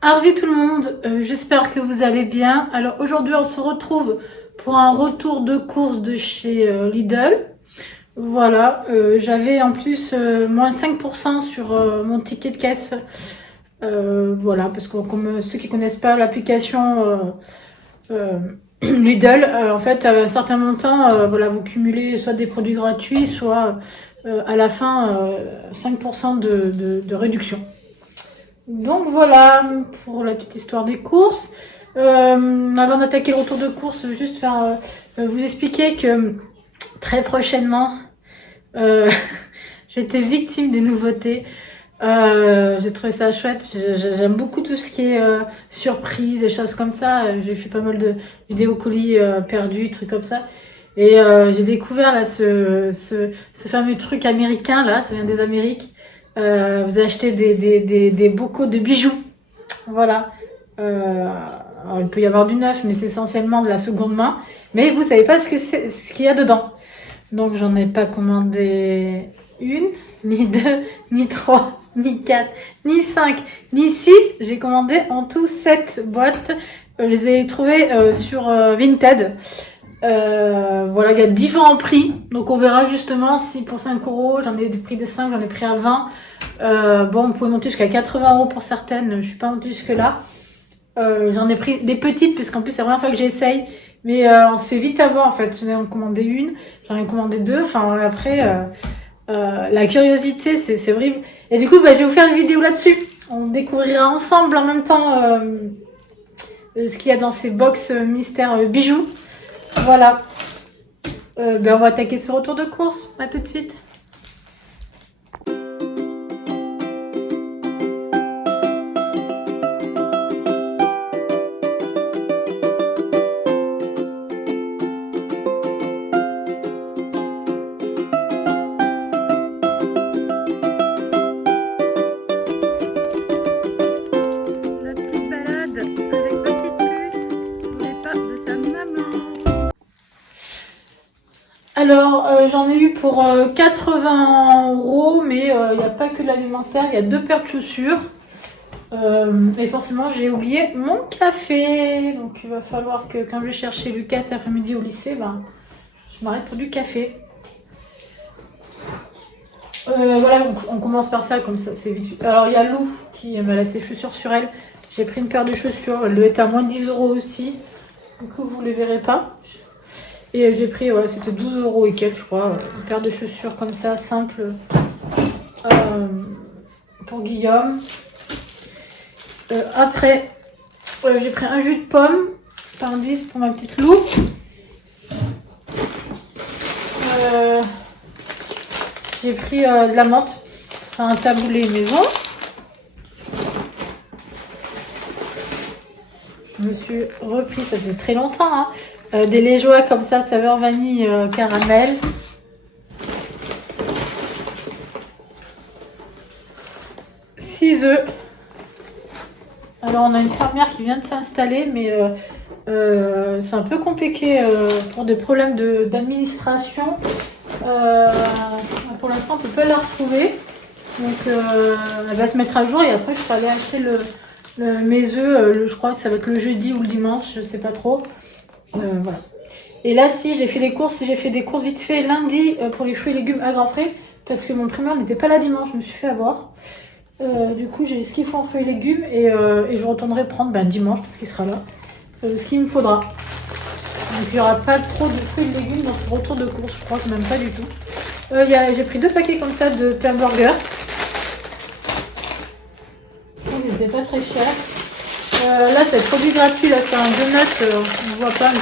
Harvey tout le monde, j'espère que vous allez bien. Alors aujourd'hui on se retrouve pour un retour de course de chez Lidl. Voilà, j'avais en plus moins 5% sur mon ticket de caisse. Voilà, parce que comme ceux qui connaissent pas l'application euh, Lidl, en fait à un certain montant, voilà, vous cumulez soit des produits gratuits, soit à la fin 5% de réduction. Donc voilà pour la petite histoire des courses. Avant d'attaquer le retour de course, juste faire vous expliquer que très prochainement, euh, j'étais victime des nouveautés. J'ai trouvé ça chouette. J'aime beaucoup tout ce qui est surprise, des choses comme ça. J'ai fait pas mal de vidéos colis perdus, trucs comme ça. Et j'ai découvert là ce fameux truc américain là, ça vient des Amériques. Vous achetez des bocaux de bijoux. Voilà. Alors, il peut y avoir du neuf, mais c'est essentiellement de la seconde main. Mais vous savez pas ce qu'il y a dedans. Donc j'en ai pas commandé une, ni deux, ni trois, ni quatre, ni cinq, ni six. J'ai commandé en tout 7 boîtes. Je les ai trouvées sur Vinted. Voilà, il y a différents prix. Donc on verra justement si pour 5 euros, j'en ai pris des 5, j'en ai pris à 20. Bon, on pouvait monter jusqu'à 80 € pour certaines. Je suis pas montée jusque là. J'en ai pris des petites, puisqu'en plus c'est la première fois que j'essaye. Mais on se fait vite avoir en fait. J'en ai commandé une, j'en ai commandé deux. Enfin, après, la curiosité, c'est horrible. Et du coup, je vais vous faire une vidéo là-dessus. On découvrira ensemble en même temps ce qu'il y a dans ces box mystère bijoux. Voilà. On va attaquer ce retour de course. À tout de suite. La petite balade avec ma petite puce sur les pas de sa maman. Alors, j'en ai eu pour 80 €, mais il n'y a pas que l'alimentaire, il y a 2 paires de chaussures. Et forcément, j'ai oublié mon café. Donc, il va falloir que quand je vais chercher Lucas cet après-midi au lycée, je m'arrête pour du café. Voilà, on commence par ça, comme ça, c'est vite. Alors, il y a Lou qui m'a laissé ses chaussures sur elle. J'ai pris une paire de chaussures, elle doit être à moins de 10 € aussi. Du coup, vous ne les verrez pas. Et j'ai pris, ouais, c'était 12 € et quelques, je crois, une paire de chaussures comme ça, simple, pour Guillaume. Après, j'ai pris un jus de pomme, par 10 pour ma petite Lou. J'ai pris de la menthe, un taboulé maison. Je me suis repris, ça fait très longtemps, hein, des Léjois comme ça, saveur vanille caramel. Six œufs. Alors on a une fermière qui vient de s'installer, mais c'est un peu compliqué pour des problèmes d'administration. Pour l'instant, on peut pas la retrouver. Donc elle va se mettre à jour et après je serai allée acheter mes œufs. Je crois que ça va être le jeudi ou le dimanche, je sais pas trop. Voilà. Et là, si j'ai fait des courses vite fait lundi pour les fruits et légumes à grands frais parce que mon primeur n'était pas là dimanche, je me suis fait avoir. Du coup, j'ai ce qu'il faut en fruits et légumes et je retournerai prendre dimanche parce qu'il sera là ce qu'il me faudra. Donc il n'y aura pas trop de fruits et légumes dans ce retour de course, je crois que même pas du tout. J'ai pris 2 paquets comme ça de pain burger. Ils n'étaient pas très chers. Là, c'est un produit gratuit, là, c'est un donut, on ne voit pas, mais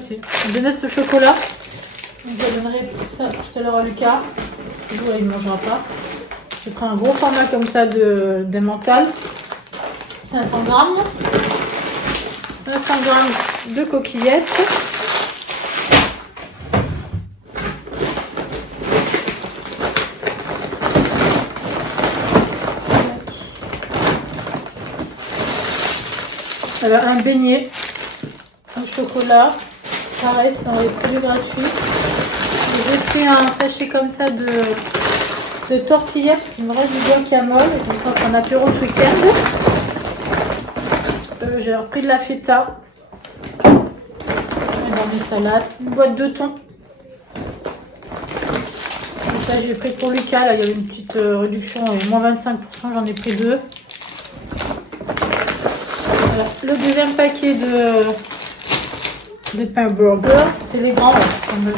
c'est un donut au chocolat. Donc, je donnerai ça tout à l'heure à Lucas. Du coup, il ne mangera pas. J'ai pris un gros format comme ça de mental. 500 grammes. 500 grammes de coquillettes. Un beignet au chocolat, pareil c'est dans les produits gratuits. J'ai pris un sachet comme ça de tortillas parce qu'il me reste du guacamole et comme ça on fait un apéro ce week-end. J'ai repris de la feta. Dans mes salades. Une boîte de thon. Et ça, j'ai pris pour Lucas. Là, il y avait une petite réduction. Et moins 25%. J'en ai pris 2. Voilà. Le deuxième paquet de pain burger. C'est les grands. Là, comme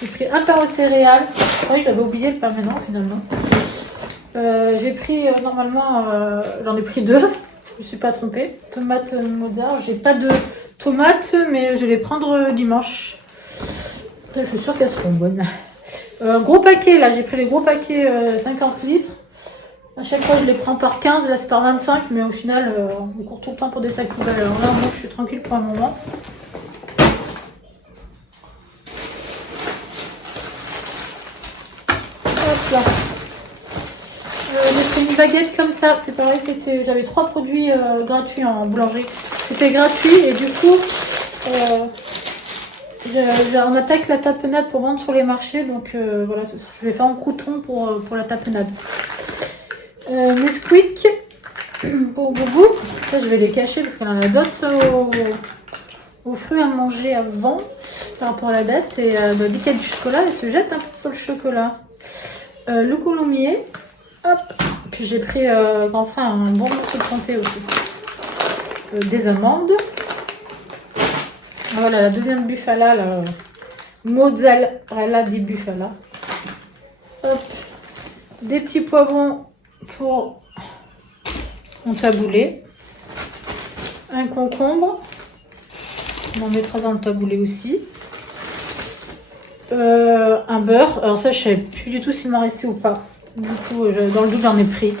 j'ai pris un pain aux céréales. Oui, je l'avais oublié le pain maintenant, finalement. J'ai pris, normalement, j'en ai pris 2. Je ne suis pas trompée. Tomates Mozart. J'ai pas de tomates, mais je vais les prendre dimanche. Je suis sûre qu'elles seront bonnes. Gros paquet, là, j'ai pris les gros paquets 50 litres. À chaque fois, je les prends par 15. Là, c'est par 25. Mais au final, on court tout le temps pour des sacs poubelles. Alors là, moi, je suis tranquille pour un moment. Hop là. J'ai pris une baguette comme ça, c'est pareil, j'avais 3 produits gratuits en boulangerie. C'était gratuit et du coup, on attaque la tapenade pour vendre sur les marchés. Donc voilà, je vais faire en crouton pour la tapenade. Nesquik pour Boubou. Ça, je vais les cacher parce qu'on en a d'autres aux fruits à manger avant par rapport à la date. Et dès qu'il y a du chocolat, elle se jette un peu sur le chocolat. Le coulommier. Hop. Puis j'ai pris grand frère un bon morceau de comté aussi. Des amandes. Voilà la deuxième Bufala, la mozzarella di Bufala. Hop. Des petits poivrons pour mon taboulé. Un concombre. On en mettra dans le taboulé aussi. Un beurre. Alors ça, je sais plus du tout s'il m'a resté ou pas. Du coup, dans le doute, j'en ai pris.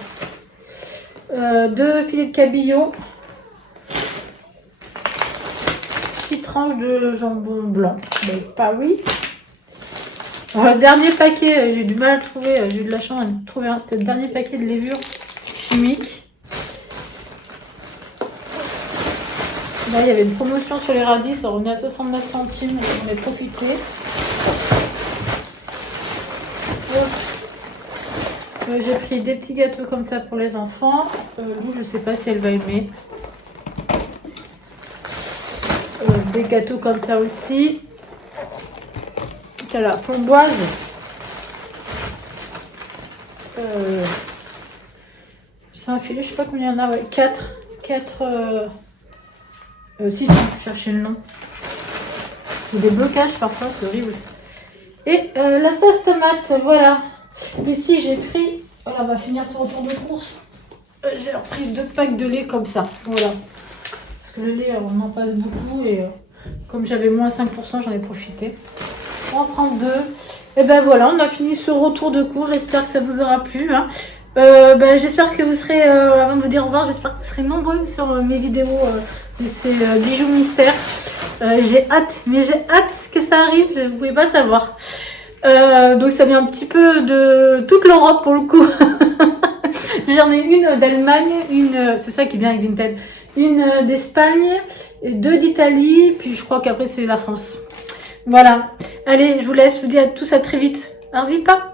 2 filets de cabillaud. 6 tranches de jambon blanc de Paris. Alors, le dernier paquet, j'ai eu du mal à le trouver. J'ai eu de la chance à le trouver. C'était le dernier paquet de levure chimique. Là, il y avait une promotion sur les radis. Ça revenait à 69 centimes. J'en ai profité. J'ai pris des petits gâteaux comme ça pour les enfants. Lou, je sais pas si elle va aimer. Des gâteaux comme ça aussi. La framboise. C'est un filet, je sais pas combien il y en a. Ouais, 4. Si, je cherchais le nom. Il y a des blocages parfois, c'est horrible. Et la sauce tomate, voilà. Ici, j'ai pris, voilà, on va finir ce retour de course. J'ai repris 2 packs de lait comme ça, voilà. Parce que le lait, on en passe beaucoup et comme j'avais moins 5%, j'en ai profité. On en prend 2. Et ben voilà, on a fini ce retour de course. J'espère que ça vous aura plu. Hein. J'espère que vous serez, avant de vous dire au revoir, j'espère que vous serez nombreux sur mes vidéos de ces bijoux mystères. J'ai hâte, mais j'ai hâte que ça arrive, vous ne pouvez pas savoir. Donc ça vient un petit peu de toute l'Europe pour le coup. J'en ai une d'Allemagne, c'est ça qui est bien avec Vinted, une d'Espagne, 2 d'Italie, puis je crois qu'après c'est la France. Voilà. Allez, je vous laisse, je vous dis à tous à très vite. Au revoir.